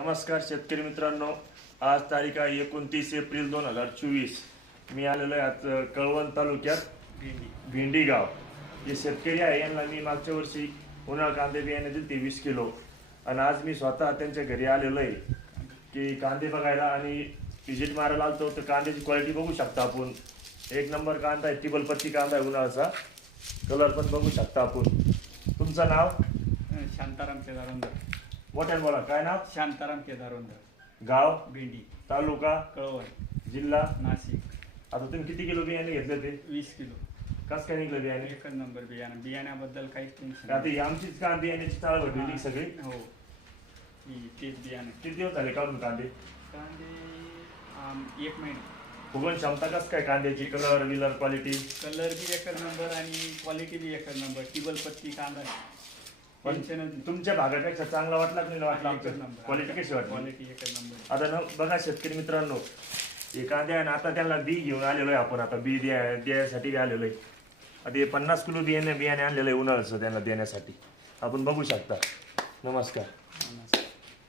नमस्कार शेतकरी मित्रांनो. आज तारीख आहे एकोणतीस एप्रिल दोन हजार चोवीस. मी आलेलो आहे आज कळवण तालुक्यात भेंडी. गाव. जे शेतकरी आहे यांना मी मागच्या वर्षी उन्हाळ कांदे बियाणे दिले ते वीस किलो. आणि आज मी स्वतः त्यांच्या घरी आलेलो आहे की कांदे बघायला आणि व्हिजिट मारायला आलतो तर कांद्याची क्वालिटी बघू शकता आपण. एक नंबर कांदा आहे टिबल पत्ती कांदा आहे उन्हाळ्याचा. कलर पण बघू शकता आपण. तुमचं नाव? शांताराम केदारोंदर मोठ्याने बोला काय नाव? शांताराम केदारोंदर गाव? भेंडी तालुका? कळवण. जिल्हा? नाशिक. आता तुम्ही किती किलो बियाणे घेतले ते वीस किलो. कस काय निघलं बियाणे? एकच नंबर बियाणं. बियाण्याबद्दल काहीच टेन्शन आता ही आमचीच का बियाण्याची चाळ भरलेली सगळी. हो. ही तेच बियाणं. किती दिवस झाले काढून कांदे? कांदे आम, एक महिना. फुगवण क्षमता कस काय कांद्याची? कलर विलर क्वालिटी कलर बी एकच नंबर आणि क्वालिटी बी एकच नंबर टिबल पत्ती कांदा. तुमच्या भागापेक्षा चांगला वाटला की नाही वाटला आमचं? क्वालिटी कशी वाटली? क्वालिटी एकच नंबर आता न बघा शेतकरी मित्रांनो हे कांदे आहे ना आता त्यांना बी घेऊन आलेलो आहे आपण आता बी द्या द्यायसाठी आलेलो आहे आता हे पन्नास किलो बियाणे बियाणे आणलेलं आहे उन्हाळ्याचं त्यांना देण्यासाठी. आपण बघू शकता. नमस्कार.